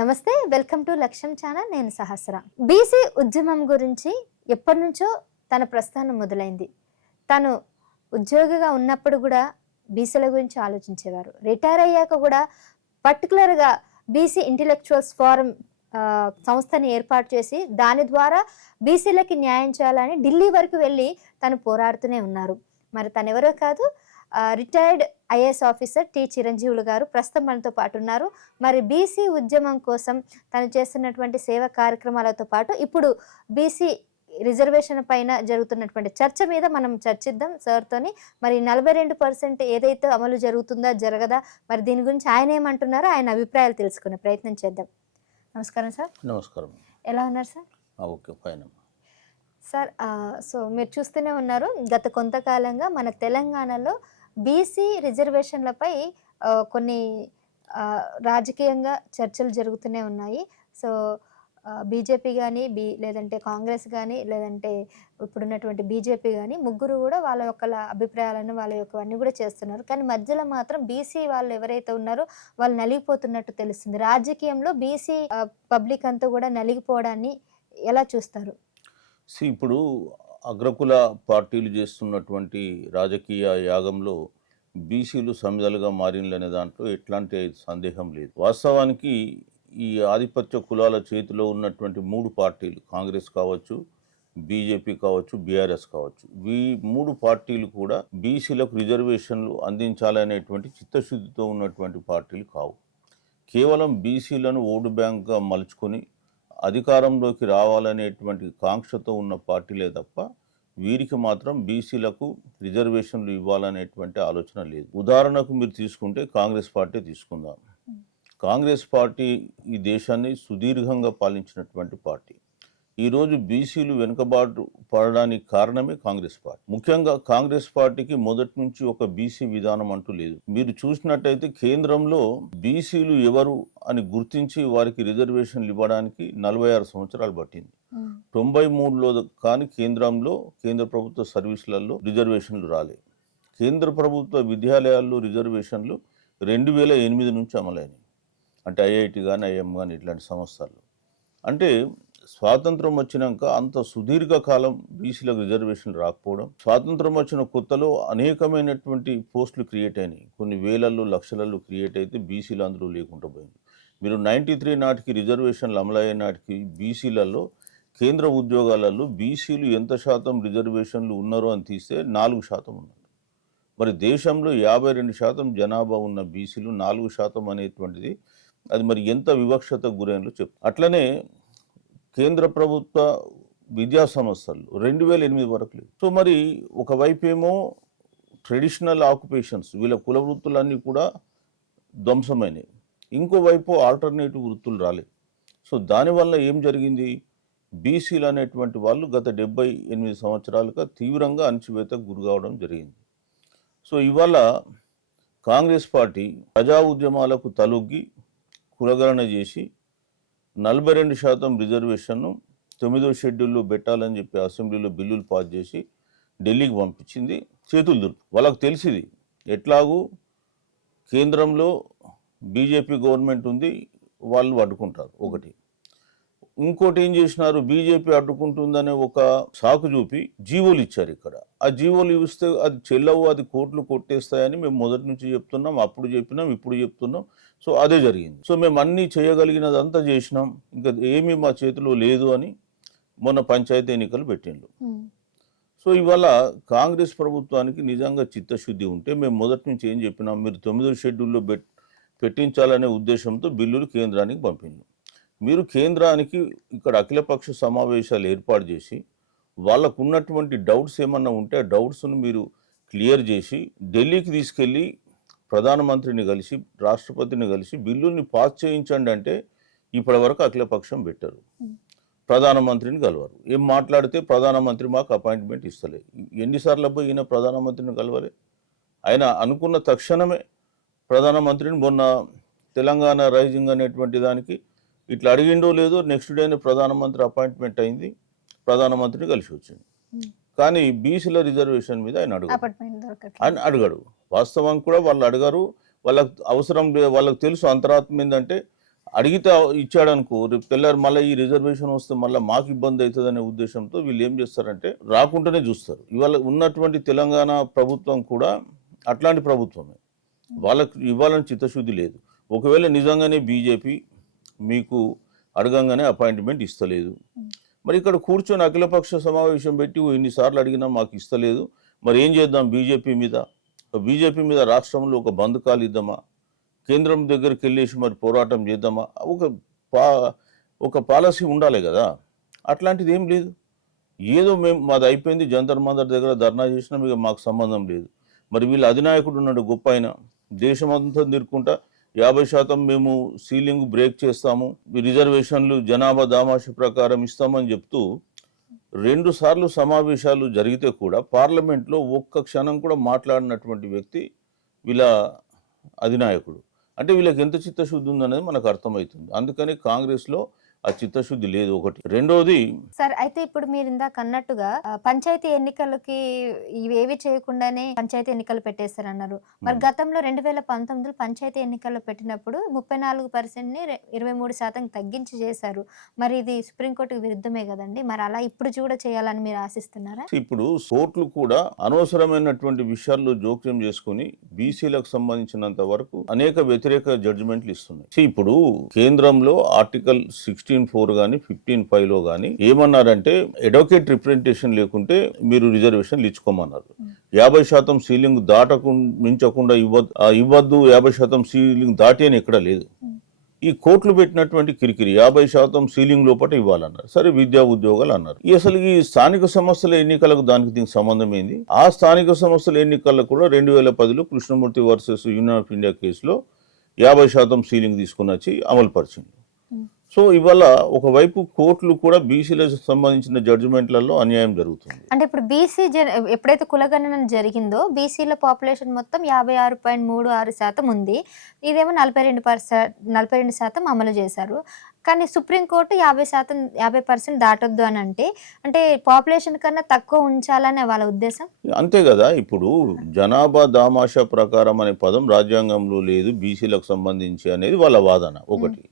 నమస్తే, welcome to లక్ష్యం channel. నేను సహస్ర. బీసీ ఉద్యమం గురించి ఎప్పటి నుంచో తన ప్రస్థానం మొదలైంది. తను ఉద్యోగిగా ఉన్నప్పుడు కూడా బీసీల గురించి ఆలోచించేవారు. రిటైర్ అయ్యాక కూడా పర్టికులర్గా బీసీ ఇంటెలెక్చువల్స్ ఫోరం సంస్థని ఏర్పాటు చేసి దాని ద్వారా బీసీలకి న్యాయం చేయాలని ఢిల్లీ వరకు వెళ్ళి తను పోరాడుతూనే ఉన్నారు. మరి తను ఎవరో కాదు, రిటైర్డ్ ఐఏఎస్ ఆఫీసర్ టి చిరంజీవులు గారు ప్రస్తుతం మనతో పాటు ఉన్నారు. మరి బీసీ ఉద్యమం కోసం తను చేస్తున్నటువంటి సేవా కార్యక్రమాలతో పాటు ఇప్పుడు బీసీ రిజర్వేషన్ పైన జరుగుతున్నటువంటి చర్చ మీద మనం చర్చిద్దాం సార్తోని. మరి 42% ఏదైతే అమలు జరుగుతుందా జరగదా, మరి దీని గురించి ఆయన ఏమంటున్నారో ఆయన అభిప్రాయాలు తెలుసుకునే ప్రయత్నం చేద్దాం. నమస్కారం సార్. నమస్కారం. ఎలా ఉన్నారు sir? Okay, fine sir. So మీరు చూస్తూనే ఉన్నారు, గత కొంతకాలంగా మన తెలంగాణలో బీసీ రిజర్వేషన్లపై కొన్ని రాజకీయంగా చర్చలు జరుగుతూనే ఉన్నాయి. సో బీజేపీ కానీ లేదంటే కాంగ్రెస్ కానీ లేదంటే ఇప్పుడున్నటువంటి బీజేపీ కానీ ముగ్గురు కూడా వాళ్ళ యొక్క అభిప్రాయాలను వాళ్ళ యొక్క అన్నీ కూడా చేస్తున్నారు. కానీ మధ్యలో మాత్రం బీసీ వాళ్ళు ఎవరైతే ఉన్నారో వాళ్ళు నలిగిపోతున్నట్టు తెలుస్తుంది. రాజకీయంలో బీసీ పబ్లిక్ అంతా కూడా నలిగిపోవడాన్ని ఎలా చూస్తారు? ఇప్పుడు అగ్రకుల పార్టీలు చేస్తున్నటువంటి రాజకీయ యాగంలో బీసీలు సమిధలుగా మారినలనే దాంట్లో ఎట్లాంటి సందేహం లేదు. వాస్తవానికి ఈ ఆధిపత్య కులాల చేతిలో ఉన్నటువంటి మూడు పార్టీలు, కాంగ్రెస్ కావచ్చు, బీజేపీ కావచ్చు, బీఆర్ఎస్ కావచ్చు, ఈ మూడు పార్టీలు కూడా బీసీలకు రిజర్వేషన్లు అందించాలనేటువంటి చిత్తశుద్ధితో ఉన్నటువంటి పార్టీలు కావు. కేవలం బీసీలను ఓటు బ్యాంక్గా మలుచుకొని అధికారంలోకి రావాలనేటువంటి కాంక్షతో ఉన్న పార్టీలే తప్ప వీరికి మాత్రం బీసీలకు రిజర్వేషన్లు ఇవ్వాలనేటువంటి ఆలోచన లేదు. ఉదాహరణకు మీరు తీసుకుంటే కాంగ్రెస్ పార్టీ తీసుకుందాం. కాంగ్రెస్ పార్టీ ఈ దేశాన్ని సుదీర్ఘంగా పాలించినటువంటి పార్టీ. ఈరోజు బీసీలు వెనుకబాటు పడడానికి కారణమే కాంగ్రెస్ పార్టీ. ముఖ్యంగా కాంగ్రెస్ పార్టీకి మొదటి నుంచి ఒక బీసీ విధానం అంటూ లేదు. మీరు చూసినట్టయితే కేంద్రంలో బీసీలు ఎవరు అని గుర్తించి వారికి రిజర్వేషన్లు ఇవ్వడానికి 46 సంవత్సరాలు పట్టింది. 93లో కానీ కేంద్ర ప్రభుత్వ సర్వీసులలో రిజర్వేషన్లు రాలేదు. కేంద్ర ప్రభుత్వ విద్యాలయాల్లో రిజర్వేషన్లు 2008 నుంచి అమలైనవి. అంటే ఐఐటి కానీ ఐఎం కానీ ఇట్లాంటి సంస్థలు. అంటే స్వాతంత్రం వచ్చినాక అంత సుదీర్ఘకాలం బీసీలకు రిజర్వేషన్లు రాకపోవడం, స్వాతంత్రం వచ్చిన కొత్తలో అనేకమైనటువంటి పోస్టులు క్రియేట్ అయినాయి. కొన్ని వేలల్లో లక్షలలో క్రియేట్ అయితే బీసీలు అందరూ లేకుండా పోయింది. మీరు 93 నాటికి రిజర్వేషన్లు అమలయ్యే నాటికి బీసీలలో కేంద్ర ఉద్యోగాలలో బీసీలు ఎంత శాతం రిజర్వేషన్లు ఉన్నారో అని తీస్తే 4% ఉన్నారు. మరి దేశంలో 52% జనాభా ఉన్న బీసీలు 4% అనేటువంటిది అది మరి ఎంత వివక్షతకు గురైనలో చెప్పు. అట్లనే కేంద్ర ప్రభుత్వ విద్యా సంస్థలు 2008 వరకు లేదు. సో మరి ఒకవైపు ఏమో ట్రెడిషనల్ ఆక్యుపేషన్స్, వీళ్ళ కుల వృత్తులన్నీ కూడా ధ్వంసమైనవి. ఇంకోవైపు ఆల్టర్నేటివ్ వృత్తులు రాలేదు. సో దానివల్ల ఏం జరిగింది? బీసీలు అనేటువంటి వాళ్ళు గత 78 సంవత్సరాలుగా తీవ్రంగా అణచివేతకు గురి కావడం జరిగింది. సో ఇవాళ కాంగ్రెస్ పార్టీ ప్రజా ఉద్యమాలకు తలొగ్గి కులగణన చేసి 42% రిజర్వేషన్ను 9వ షెడ్యూల్లో పెట్టాలని చెప్పి అసెంబ్లీలో బిల్లులు పాస్ చేసి ఢిల్లీకి పంపించింది. చేతులు దుర్పు. వాళ్ళకు తెలిసింది ఎట్లాగూ కేంద్రంలో బీజేపీ గవర్నమెంట్ ఉంది, వాళ్ళు అడ్డుకుంటారు. ఒకటి. ఇంకోటి ఏం చేసినారు, బీజేపీ అడ్డుకుంటుందనే ఒక సాకు చూపి జీవోలు ఇచ్చారు. ఇక్కడ ఆ జీవోలు ఇస్తే అది చెల్లవు, అది కోర్టులు కొట్టేస్తాయని మేము మొదటి నుంచి చెప్తున్నాం, అప్పుడు చెప్పినాం, ఇప్పుడు చెప్తున్నాం. సో అదే జరిగింది. సో మేము అన్నీ చేయగలిగినదంతా చేసినాం, ఇంకా ఏమీ మా చేతిలో లేదు అని మొన్న పంచాయతీ ఎన్నికలు పెట్టిండ్రు. సో ఇవాళ కాంగ్రెస్ ప్రభుత్వానికి నిజంగా చిత్తశుద్ధి ఉంటే మేము మొదటి నుంచి ఏం చెప్పినాం, మీరు 9వ షెడ్యూల్లో పెట్టించాలనే ఉద్దేశంతో బిల్లులు కేంద్రానికి పంపిండు. మీరు కేంద్రానికి ఇక్కడ అఖిలపక్ష సమావేశాలు ఏర్పాటు చేసి వాళ్ళకు ఉన్నటువంటి డౌట్స్ ఏమన్నా ఉంటే ఆ డౌట్స్ను మీరు క్లియర్ చేసి ఢిల్లీకి తీసుకెళ్ళి ప్రధానమంత్రిని కలిసి రాష్ట్రపతిని కలిసి బిల్లుల్ని పాస్ చేయించండి అంటే ఇప్పటి వరకు అఖిలపక్షం పెట్టారు. ప్రధానమంత్రిని కలవరు. ఏం మాట్లాడితే ప్రధానమంత్రి మాకు అపాయింట్మెంట్ ఇస్తలే. ఎన్నిసార్లు పోయి ఈయన ప్రధానమంత్రిని కలవలే. ఆయన అనుకున్న తక్షణమే ప్రధానమంత్రిని మొన్న తెలంగాణ రైజింగ్ అనేటువంటి దానికి ఇట్లా అడిగిండో లేదో నెక్స్ట్ డేనే ప్రధానమంత్రి అపాయింట్మెంట్ అయింది, ప్రధానమంత్రిని కలిసి వచ్చింది. కానీ బీసీల రిజర్వేషన్ మీద ఆయన అడగడు. వాస్తవం కూడా వాళ్ళు అడగరు. వాళ్ళకు అవసరం లేదు. వాళ్ళకు తెలుసు అంతరాత్మ ఏంటంటే అడిగితే ఇచ్చాడనుకో, రేపు తెల్లారి మళ్ళీ ఈ రిజర్వేషన్ వస్తే మళ్ళీ మాకు ఇబ్బంది అవుతుంది అనే ఉద్దేశంతో వీళ్ళు ఏం చేస్తారంటే రాకుండానే చూస్తారు. ఇవాళ ఉన్నటువంటి తెలంగాణ ప్రభుత్వం కూడా అట్లాంటి ప్రభుత్వమే, వాళ్ళకు ఇవ్వాలని చిత్తశుద్ధి లేదు. ఒకవేళ నిజంగానే బీజేపీ మీకు అడగంగానే అపాయింట్మెంట్ ఇస్తలేదు, మరి ఇక్కడ కూర్చొని అఖిలపక్ష సమావేశం పెట్టి ఎన్నిసార్లు అడిగినా మాకు ఇస్తలేదు, మరి ఏం చేద్దాం బీజేపీ మీద రాష్ట్రంలో ఒక బంధకాలు ఇద్దామా, కేంద్రం దగ్గరికి వెళ్ళేసి మరి పోరాటం చేద్దామా, ఒక పాలసీ ఉండాలి కదా. అట్లాంటిది ఏం లేదు. ఏదో మేము మాది అయిపోయింది, జంతర్ మంతర్ దగ్గర ధర్నా చేసినా ఇక మాకు సంబంధం లేదు. మరి వీళ్ళ అధినాయకుడు ఉన్నాడు గొప్ప ఆయన, దేశమంతా తిరుక్కుంటా 50% మేము సీలింగ్ బ్రేక్ చేస్తాము, రిజర్వేషన్లు జనాభా దామాష ప్రకారం ఇస్తామని చెప్తూ 2 సార్లు సమావేశాలు జరిగితే కూడా పార్లమెంట్లో ఒక్క క్షణం కూడా మాట్లాడినటువంటి వ్యక్తి వీళ్ళ అధినాయకుడు. అంటే వీళ్ళకి ఎంత చిత్తశుద్ధి ఉందనేది మనకు అర్థమవుతుంది. అందుకని కాంగ్రెస్లో ఆ చిత్తశుద్ధి లేదు. ఒకటి. రెండోది సార్, అయితే ఇప్పుడు మీరు ఇందాక అన్నట్టుగా పంచాయతీ ఎన్నికలకి ఇవేవి చేయకుండానే పంచాయతీ ఎన్నికలు పెట్టేస్తారన్నారు. మరి గతంలో 2019 పంచాయతీ ఎన్నికల్లో పెట్టినప్పుడు 34%ని 23% తగ్గించి చేశారు. మరి ఇది సుప్రీంకోర్టుకు విరుద్ధమే కదండి. మరి అలా ఇప్పుడు కూడా చేయాలని మీరు ఆశిస్తున్నారా? ఇప్పుడు కోర్టులు కూడా అనవసరమైనటువంటి విషయాల్లో జోక్యం చేసుకుని బీసీలకు సంబంధించినంత వరకు అనేక వ్యతిరేక జడ్జిమెంట్లు ఇస్తున్నాయి. ఇప్పుడు కేంద్రంలో ఆర్టికల్ 16(4) కానీ 15(5)లో కానీ ఏమన్నారంటే అడ్వకేట్ రిప్రజెంటేషన్ లేకుంటే మీరు రిజర్వేషన్లు ఇచ్చుకోమన్నారు. 50% సీలింగ్ మించకుండా ఇవ్వద్దు, 50% సీలింగ్ దాటి అని ఎక్కడ లేదు. ఈ కోర్టులు పెట్టినటువంటి కిరికిరి 50% సీలింగ్ లోపల ఇవ్వాలన్నారు. సరే, విద్యా ఉద్యోగాలు అన్నారు. అసలు ఈ స్థానిక సంస్థల ఎన్నికలకు దీనికి సంబంధం ఏంది? ఆ స్థానిక సంస్థల ఎన్నికల్లో కూడా 2010లో Krishnamurthy versus Union of India కేసులో 50% సీలింగ్ తీసుకుని వచ్చి అమలు పరిచింది. సో ఇవాళ ఒకవైపు కోర్టులు కూడా బీసీలకు సంబంధించిన జడ్జిమెంట్లలో అన్యాయం జరుగుతుంది. అంటే ఇప్పుడు బీసీ ఎప్పుడైతే కులగణన జరిగిందో బీసీల పాపులేషన్ మొత్తం 56.36% ఉంది. ఇదేమో 42% అమలు చేశారు. కానీ సుప్రీంకోర్టు 50% దాటొద్దు అని అంటే పాపులేషన్ కన్నా తక్కువ ఉంచాలనే వాళ్ళ ఉద్దేశం. అంతే కదా. ఇప్పుడు జనాభా దామాషా ప్రకారం అనే పదం రాజ్యాంగంలో లేదు బీసీలకు సంబంధించి అనేది వాళ్ళ వాదన ఒకటి.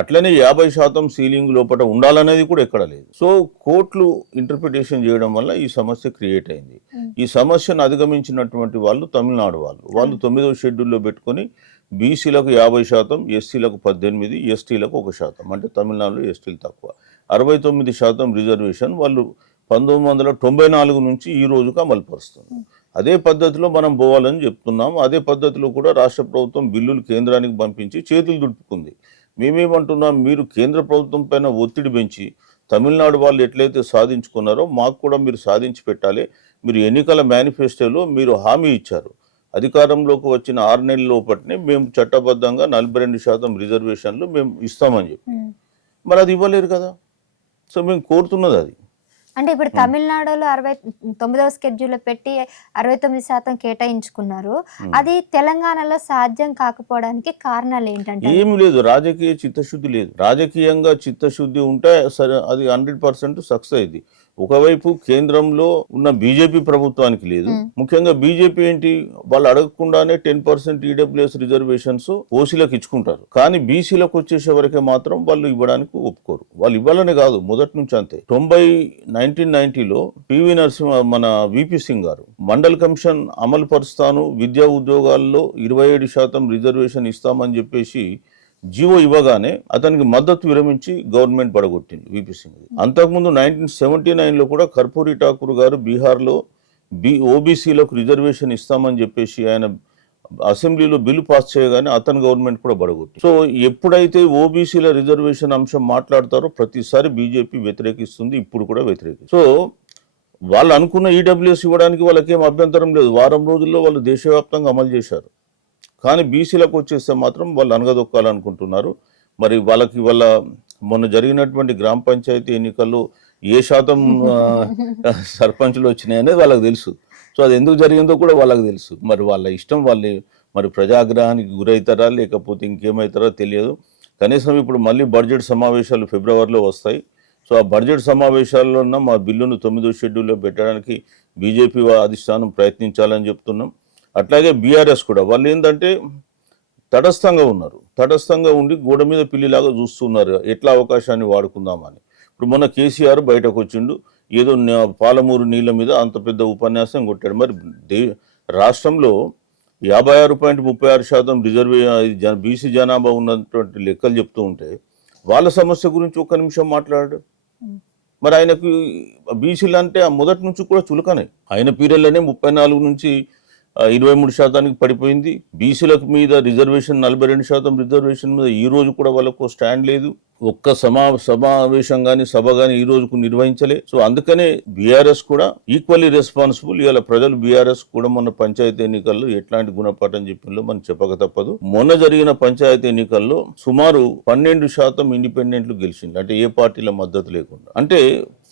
అట్లనే 50% సీలింగ్ లోపల ఉండాలనేది కూడా ఎక్కడ లేదు. సో కోర్టులు ఇంటర్ప్రిటేషన్ చేయడం వల్ల ఈ సమస్య క్రియేట్ అయింది. ఈ సమస్యను అధిగమించినటువంటి వాళ్ళు తమిళనాడు వాళ్ళు 9వ షెడ్యూల్లో పెట్టుకొని బీసీలకు 50%, ఎస్సీలకు 18%, ఎస్టీలకు 1%. అంటే తమిళనాడులో ఎస్టీలు తక్కువ. 69% రిజర్వేషన్ వాళ్ళు 1994 నుంచి ఈ రోజుకు అమలు పరుస్తుంది. అదే పద్ధతిలో మనం పోవాలని చెప్తున్నాం. అదే పద్ధతిలో కూడా రాష్ట్ర ప్రభుత్వం బిల్లులు కేంద్రానికి పంపించి చేతులు దులుపుకుంది. మేమేమంటున్నాం, మీరు కేంద్ర ప్రభుత్వం పైన ఒత్తిడి పెంచి తమిళనాడు వాళ్ళు ఎట్లయితే సాధించుకున్నారో మాకు కూడా మీరు సాధించి పెట్టాలి. మీరు ఎన్నికల మేనిఫెస్టోలో మీరు హామీ ఇచ్చారు, అధికారంలోకి వచ్చిన 6 నెలల లోపటినే మేము చట్టబద్ధంగా 42% రిజర్వేషన్లు మేము ఇస్తామని చెప్పి. మరి అది ఇవ్వలేరు కదా. సో మేము కోరుతున్నది అది. అంటే ఇప్పుడు తమిళనాడులో 69వ షెడ్యూల్లో పెట్టి 69% కేటాయించుకున్నారు. అది తెలంగాణలో సాధ్యం కాకపోవడానికి కారణాలు ఏంటంటే? ఏమి లేదు, రాజకీయ చిత్తశుద్ధి లేదు. రాజకీయంగా చిత్తశుద్ధి ఉంటే సరే అది 100% సక్సెస్ అయింది. ఒకవైపు కేంద్రంలో ఉన్న బీజేపీ ప్రభుత్వానికి లేదు. ముఖ్యంగా బీజేపీ ఏంటి, వాళ్ళు అడగకుండానే 10% ఈడబ్ల్యూఎస్ రిజర్వేషన్స్ ఓసీలకు ఇచ్చుకుంటారు. కానీ బీసీలకు వచ్చేసే వరకే మాత్రం వాళ్ళు ఇవ్వడానికి ఒప్పుకోరు. వాళ్ళు ఇవ్వాలని కాదు, మొదటి నుంచి అంతే. 1990లో పివి నరసింహ మన విపి సింగ్ గారు మండల్ కమిషన్ అమలు పరుస్తాను, విద్యా ఉద్యోగాల్లో 27% రిజర్వేషన్ ఇస్తామని చెప్పేసి జీవో ఇవ్వగానే అతనికి మద్దతు విరమించి గవర్నమెంట్ పడగొట్టింది విపి సింగ్. అంతకుముందు 1979లో కూడా కర్పూరి ఠాకూర్ గారు బీహార్లో ఓబీసీలకు రిజర్వేషన్ ఇస్తామని చెప్పేసి ఆయన అసెంబ్లీలో బిల్లు పాస్ చేయగానే అతని గవర్నమెంట్ కూడా పడగొట్టి. సో ఎప్పుడైతే ఓబీసీల రిజర్వేషన్ అంశం మాట్లాడతారో ప్రతిసారి బీజేపీ వ్యతిరేకిస్తుంది, ఇప్పుడు కూడా వ్యతిరేకిస్తుంది. సో వాళ్ళు అనుకున్న ఈడబ్ల్యూఎస్ ఇవ్వడానికి వాళ్ళకేం అభ్యంతరం లేదు. వారం రోజుల్లో వాళ్ళు దేశవ్యాప్తంగా అమలు చేశారు. కానీ బీసీలకు వచ్చేస్తే మాత్రం వాళ్ళు అనగదొక్కాలనుకుంటున్నారు. మరి వాళ్ళకి వాళ్ళ మొన్న జరిగినటువంటి గ్రామ పంచాయతీ ఎన్నికల్లో ఏ శాతం సర్పంచులు వచ్చినాయనేది వాళ్ళకి తెలుసు. సో అది ఎందుకు జరిగిందో కూడా వాళ్ళకి తెలుసు. మరి వాళ్ళ ఇష్టం, వాళ్ళు మరి ప్రజాగ్రహానికి గురవుతారా లేకపోతే ఇంకేమవుతారో తెలియదు. కనీసం ఇప్పుడు మళ్ళీ బడ్జెట్ సమావేశాలు ఫిబ్రవరిలో వస్తాయి. సో ఆ బడ్జెట్ సమావేశాల్లో మా బిల్లును 9వ షెడ్యూల్లో పెట్టడానికి బీజేపీ అధిష్టానం ప్రయత్నించాలని చెప్తున్నాం. అట్లాగే బీఆర్ఎస్ కూడా వాళ్ళు ఏంటంటే తటస్థంగా ఉన్నారు. తటస్థంగా ఉండి గోడ మీద పిల్లిలాగా చూస్తున్నారు ఎట్లా అవకాశాన్ని వాడుకుందామని. ఇప్పుడు మొన్న కేసీఆర్ బయటకు వచ్చిండు, ఏదో పాలమూరు నీళ్ళ మీద అంత పెద్ద ఉపన్యాసం కొట్టాడు. మరి రాష్ట్రంలో 56.36% బీసీ జనాభా ఉన్నటువంటి లెక్కలు చెప్తూ ఉంటే వాళ్ళ సమస్య గురించి ఒక్క నిమిషం మాట్లాడాడు. మరి ఆయనకు బీసీలు అంటే ఆ మొదటి నుంచి కూడా చులకనే. ఆయన పీరియడ్లోనే 34 నుంచి 23% పడిపోయింది. బీసీలకు మీద రిజర్వేషన్ 42% రిజర్వేషన్ మీద ఈ రోజు కూడా వాళ్ళకు స్టాండ్ లేదు. ఒక్క సమావేశం కానీ సభ కానీ ఈ రోజుకు నిర్వహించలే. సో అందుకనే బీఆర్ఎస్ కూడా ఈక్వల్లీ రెస్పాన్సిబుల్. ఇవాళ ప్రజలు బీఆర్ఎస్ కూడా మొన్న పంచాయతీ ఎన్నికల్లో ఎట్లాంటి గుణపాఠం చెప్పిందో మనం చెప్పక తప్పదు. మొన్న జరిగిన పంచాయతీ ఎన్నికల్లో సుమారు 12% ఇండిపెండెంట్లు గెలిచింది, అంటే ఏ పార్టీల మద్దతు లేకుండా. అంటే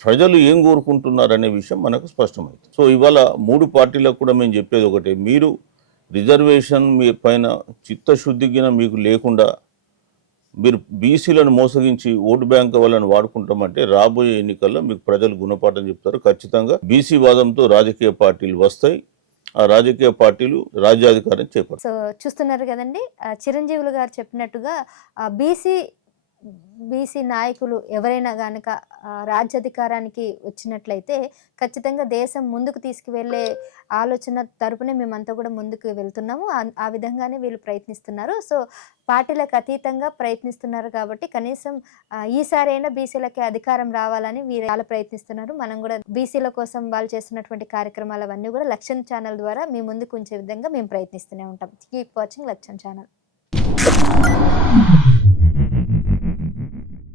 ప్రజలు ఏం కోరుకుంటున్నారు అనే విషయం మనకు స్పష్టమైంది. సో ఇవాళ 3 పార్టీలకు కూడా మేము చెప్పేది ఒకటే, మీరు రిజర్వేషన్ మీ పైన చిత్తశుద్ధిగా మీకు లేకుండా మీరు బీసీలను మోసగించి ఓటు బ్యాంక్ వాళ్ళని వాడుకుంటామంటే రాబోయే ఎన్నికల్లో మీకు ప్రజలు గుణపాఠం చెప్తారు. ఖచ్చితంగా బీసీ వాదంతో రాజకీయ పార్టీలు వస్తాయి, ఆ రాజకీయ పార్టీలు రాజ్యాధికారం చేపడతాయి. సో చూస్తున్నారు కదండి, చిరంజీవులు గారు చెప్పినట్టుగా బీసీ నాయకులు ఎవరైనా గనక రాజ్యాధికారానికి వచ్చినట్లయితే ఖచ్చితంగా దేశం ముందుకు తీసుకువెళ్ళే ఆలోచన తరపునే మేమంతా కూడా ముందుకు వెళ్తున్నాము. ఆ విధంగానే వీళ్ళు ప్రయత్నిస్తున్నారు. సో పార్టీలకు అతీతంగా ప్రయత్నిస్తున్నారు కాబట్టి కనీసం ఈసారైనా బీసీలకి అధికారం రావాలని వీరు చాలా ప్రయత్నిస్తున్నారు. మనం కూడా బీసీల కోసం వాళ్ళు చేస్తున్నటువంటి కార్యక్రమాలు అవన్నీ కూడా లక్ష్యం ఛానల్ ద్వారా మీ ముందుకు ఉంచే విధంగా మేము ప్రయత్నిస్తూనే ఉంటాం. కీప్ వాచింగ్ లక్ష్యం ఛానల్.